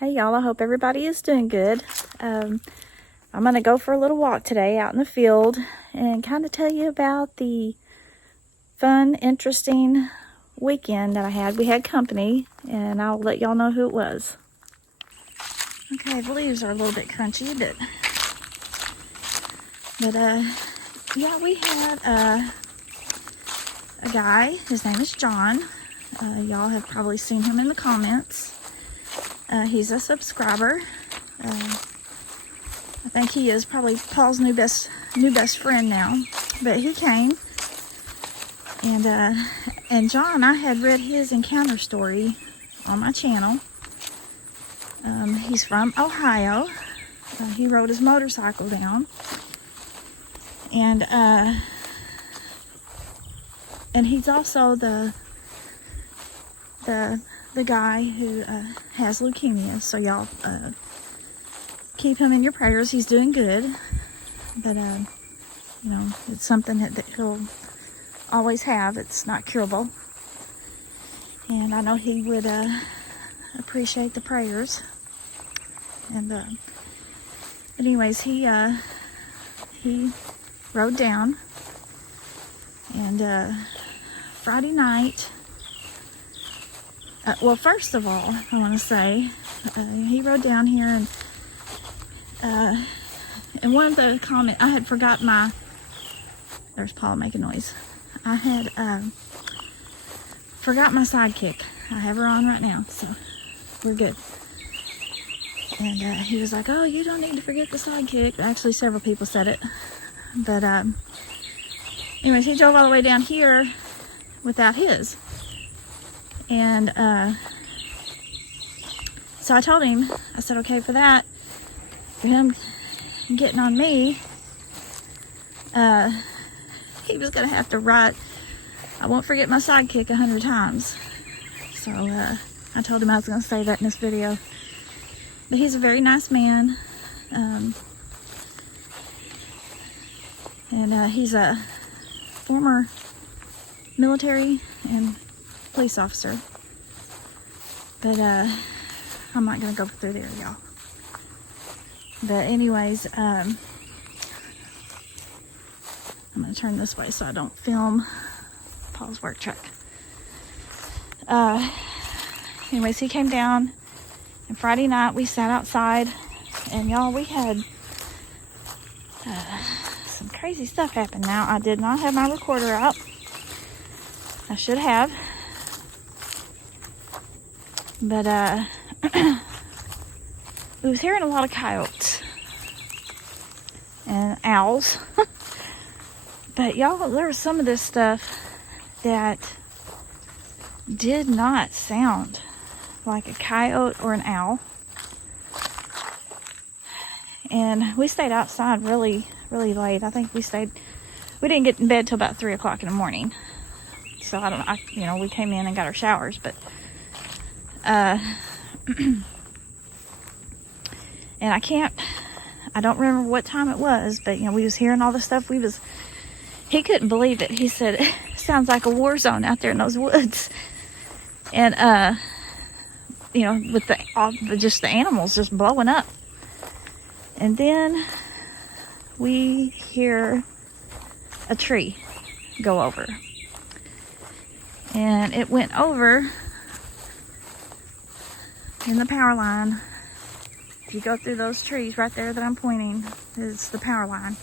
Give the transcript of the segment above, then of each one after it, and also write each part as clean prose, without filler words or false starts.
Hey y'all, I hope everybody is doing good. I'm going to go for a little walk today out in the field and kind of tell you about the fun, interesting weekend that I had. We had company and I'll let y'all know who it was. Okay, the leaves are a little bit crunchy, but yeah, we had a guy. His name is John. Y'all have probably seen him in the comments. He's a subscriber. I think he is probably Paul's new best friend now. But he came, and John, I had read his encounter story on my channel. He's from Ohio. He rode his motorcycle down, and he's also the guy who has leukemia, so y'all keep him in your prayers. He's doing good, but you know, it's something that he'll always have. It's not curable, and I know he would appreciate the prayers. And but anyways, he rode down, and Friday night. Well, first of all, I want to say he rode down here, and one of the comments, I had forgot my. There's Paul making noise. I had forgot my sidekick. I have her on right now, so we're good. And he was like, "Oh, you don't need to forget the sidekick." Actually, several people said it, but anyways, he drove all the way down here without his. And so I told him, I said, okay, for that, for him getting on me, he was going to have to write, "I won't forget my sidekick" 100 times. So I told him I was going to say that in this video. But he's a very nice man. And he's a former military and police officer, but I'm not gonna go through there, y'all. But anyways, I'm gonna turn this way so I don't film Paul's work truck. Anyways, he came down, and Friday night we sat outside, and y'all, we had some crazy stuff happen. Now, I did not have my recorder out. I should have. But we was hearing a lot of coyotes and owls. But y'all, there was some of this stuff that did not sound like a coyote or an owl. And we stayed outside really, really late. I think we didn't get in bed till about 3 o'clock in the morning. So you know, we came in and got our showers, but and I don't remember what time it was, but you know, we was hearing all the stuff. He couldn't believe it. He said, "It sounds like a war zone out there in those woods." And you know, with just the animals just blowing up. And then we hear a tree go over. And it went over in the power line. If you go through those trees right there that I'm pointing, is the power line.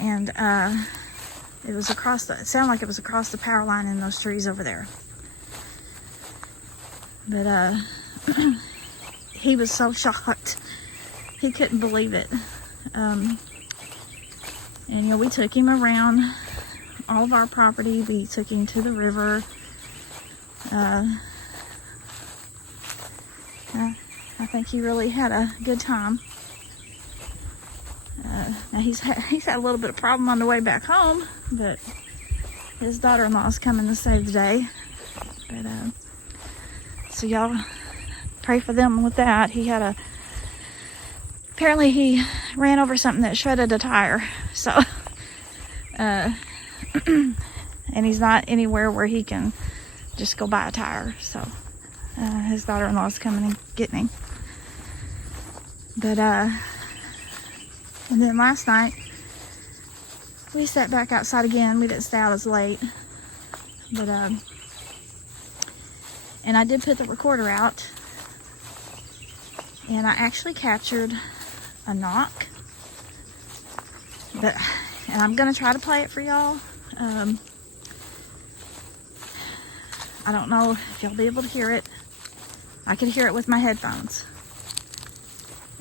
And it sounded like it was across the power line in those trees over there. But he was so shocked. He couldn't believe it. And you know, we took him around all of our property. We took him to the river. I think he really had a good time. Now he's had a little bit of problem on the way back home, but his daughter-in-law is coming to save the day. But so y'all pray for them with that. Apparently he ran over something that shredded a tire. So and he's not anywhere where he can just go buy a tire. So His daughter-in-law's coming and getting him. But, and then last night, we sat back outside again. We didn't stay out as late. But, and I did put the recorder out. And I actually captured a knock. But, and I'm going to try to play it for y'all. I don't know if you'll be able to hear it. I could hear it with my headphones.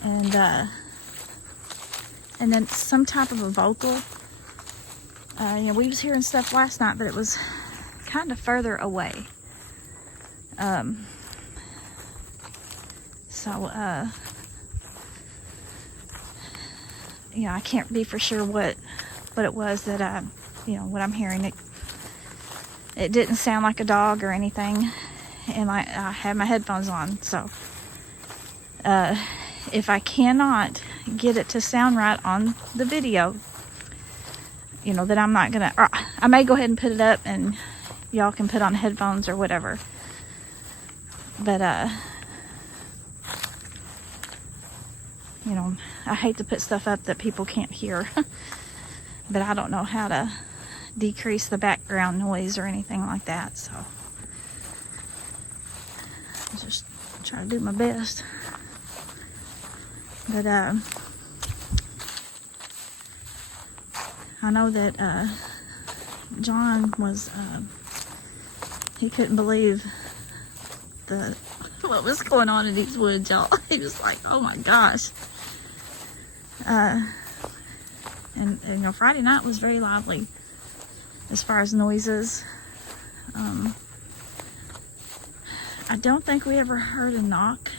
And then some type of a vocal. You know, we was hearing stuff last night, but it was kind of further away. You know, I can't be for sure what it was that you know, what I'm hearing. It didn't sound like a dog or anything, and I had my headphones on, so if I cannot get it to sound right on the video, you know, that I'm not gonna, or I may go ahead and put it up and y'all can put on headphones or whatever. But you know, I hate to put stuff up that people can't hear. But I don't know how to decrease the background noise or anything like that, so I'll just try to do my best. But I know that John was he couldn't believe what was going on in these woods, y'all. He was like, oh my gosh. And you know, Friday night was very lively as far as noises. I don't think we ever heard a knock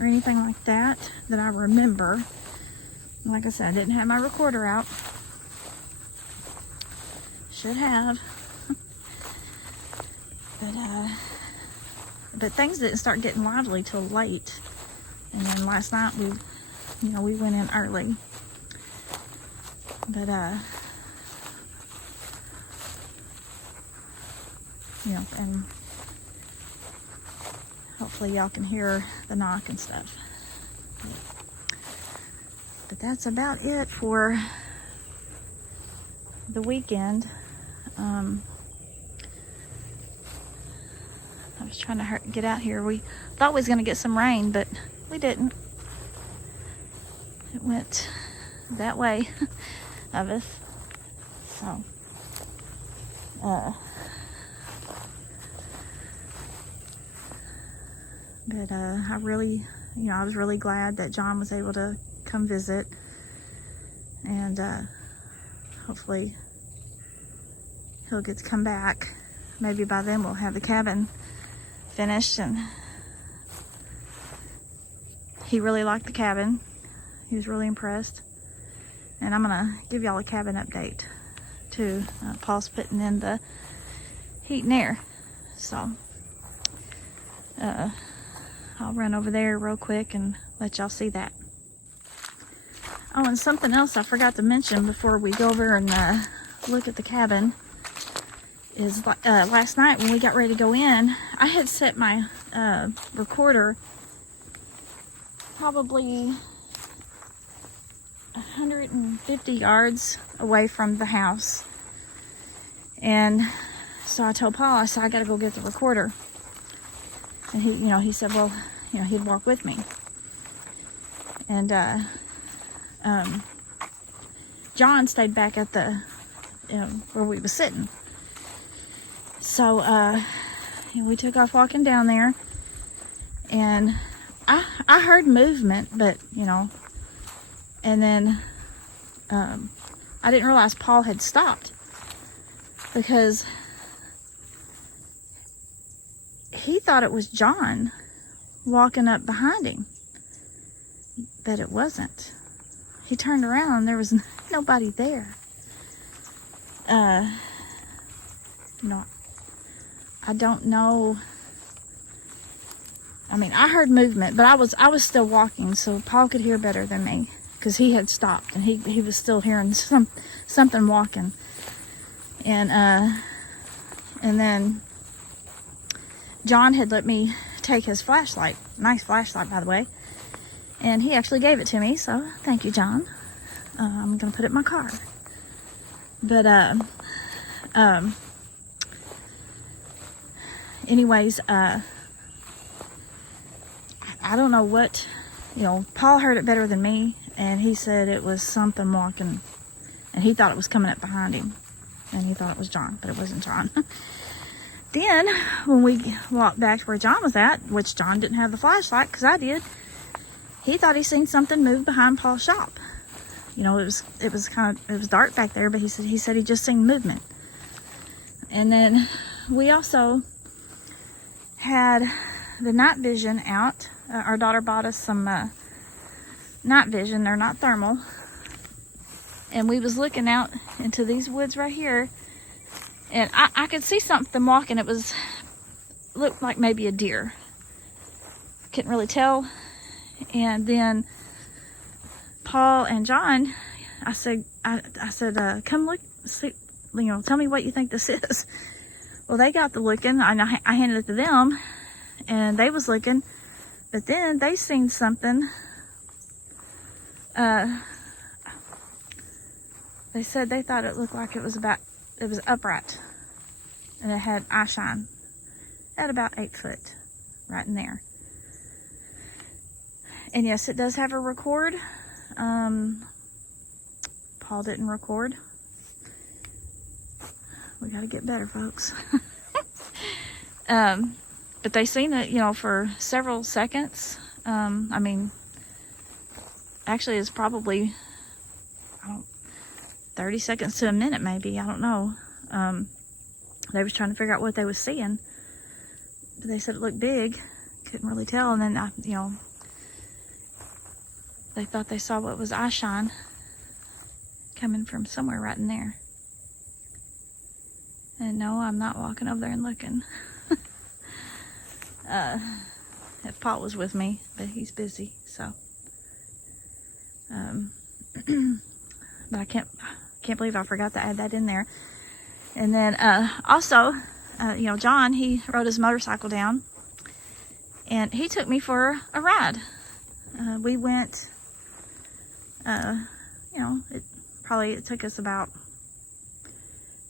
or anything like that I remember. Like I said, I didn't have my recorder out. Should have. But things didn't start getting lively till late. And then last night we went in early. But you know, and hopefully y'all can hear the knock and stuff. But that's about it for the weekend. I was trying to get out here. We thought we was going to get some rain, but we didn't. It went that way of us. So, but I really, you know, I was really glad that John was able to come visit, and hopefully he'll get to come back. Maybe by then we'll have the cabin finished, and he really liked the cabin. He was really impressed, and I'm gonna give y'all a cabin update too. Paul's putting in the heat and air, so I'll run over there real quick and let y'all see that. Oh, and something else I forgot to mention before we go over and look at the cabin is last night when we got ready to go in, I had set my recorder probably 150 yards away from the house. And so I told Paul, I said, I gotta go get the recorder. And he said, well, he'd walk with me. And John stayed back at the, where we was sitting. So, we took off walking down there, and I heard movement, but, and then, I didn't realize Paul had stopped, because he thought it was John walking up behind him, but it wasn't. He turned around and there was nobody there. I don't know. I mean, I heard movement, but I was still walking, so Paul could hear better than me, because he had stopped and he was still hearing something walking. And then John had let me take his flashlight. Nice flashlight, by the way. And he actually gave it to me, so thank you, John. I'm gonna put it in my car. But anyways, I don't know what, Paul heard it better than me, and he said it was something walking, and he thought it was coming up behind him, and he thought it was John, but it wasn't John. Then, when we walked back to where John was at, which John didn't have the flashlight, because I did, he thought he seen something move behind Paul's shop. It was dark back there, but he said he just seen movement. And then we also had the night vision out. Our daughter bought us some night vision. They're not thermal. And we was looking out into these woods right here, and I could see something walking. Looked like maybe a deer. Couldn't really tell. And then Paul and John, I said, come look, see, tell me what you think this is. Well, they got to looking, and I handed it to them, and they was looking, but then they seen something. They said they thought it looked like it was upright, and it had eye shine at about 8 foot, right in there. And yes, it does have a record. Paul didn't record. We gotta get better, folks. But they seen it, for several seconds. Actually it's probably 30 seconds to a minute, maybe. I don't know. They was trying to figure out what they was seeing. But they said it looked big. Couldn't really tell. And then, they thought they saw what was eye shine coming from somewhere right in there. And no, I'm not walking over there and looking. If Paul was with me, but he's busy, so. But I can't believe I forgot to add that in there. And then also, John, he rode his motorcycle down, and he took me for a ride. We went, it took us about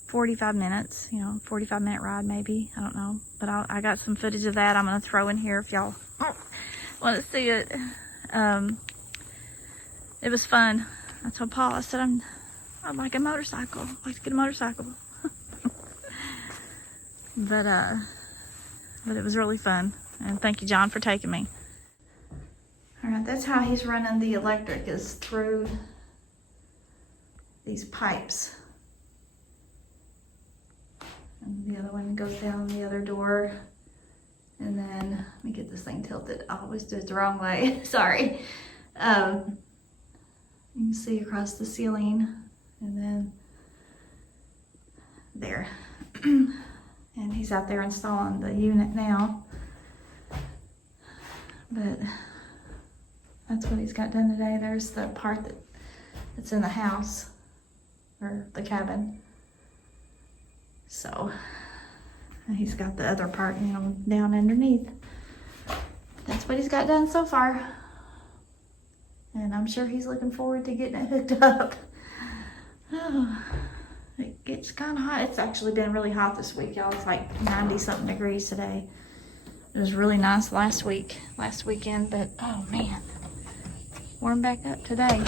45 minutes, 45-minute ride maybe, I don't know. But I got some footage of that I'm going to throw in here if y'all want to see it. It was fun. I told Paul, I said, I'd like a motorcycle. I'd like to get a motorcycle. But it was really fun. And thank you, John, for taking me. All right, that's how he's running the electric, is through these pipes. And the other one goes down the other door. And then, let me get this thing tilted. I always do it the wrong way. Sorry. You can see across the ceiling, and then there. And he's out there installing the unit now. But that's what he's got done today. There's the part that's in the house, or the cabin. So, and he's got the other part, down underneath. That's what he's got done so far. And I'm sure he's looking forward to getting it hooked up. Oh, it gets kind of hot. It's actually been really hot this week, y'all. It's like 90-something degrees today. It was really nice last weekend, but oh man, warm back up today.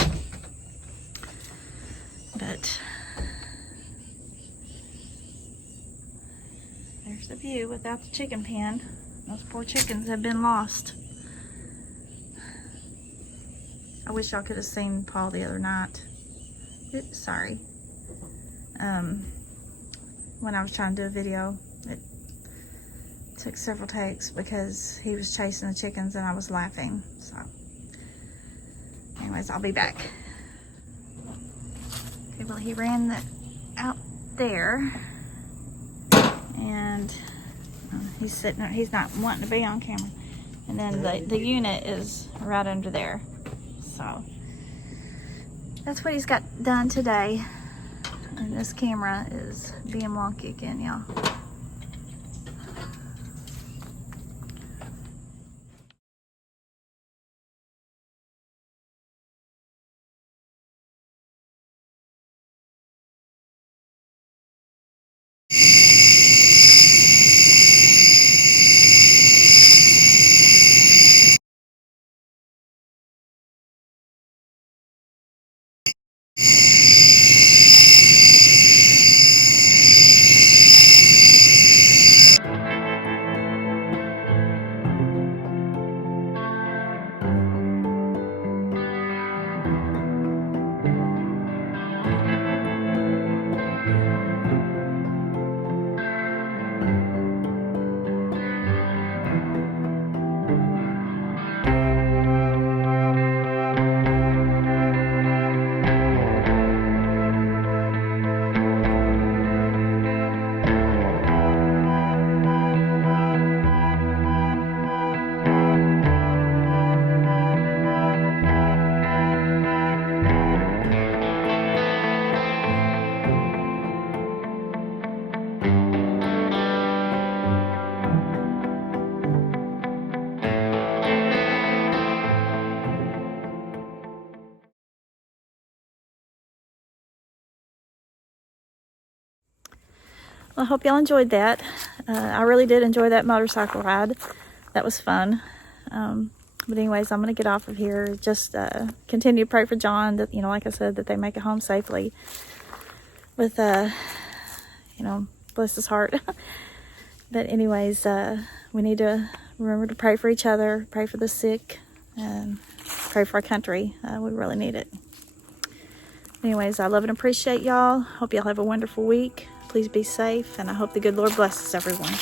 But there's the view without the chicken pen. Those poor chickens have been lost. I wish y'all could have seen Paul the other night. Oops, sorry. When I was trying to do a video, it took several takes because he was chasing the chickens and I was laughing. So, anyways, I'll be back. Okay, well, he ran out there, and he's sitting there. He's not wanting to be on camera. And then the unit is right under there. So that's what he's got done today. And this camera is being wonky again, y'all. Well, I hope y'all enjoyed that. I really did enjoy that motorcycle ride. That was fun. But anyways, I'm going to get off of here. Just continue to pray for John, that, you know, like I said, that they make it home safely with, you know, bless his heart. But anyways, we need to remember to pray for each other, pray for the sick, and pray for our country. We really need it. Anyways, I love and appreciate y'all. Hope y'all have a wonderful week. Please be safe, and I hope the good Lord blesses everyone.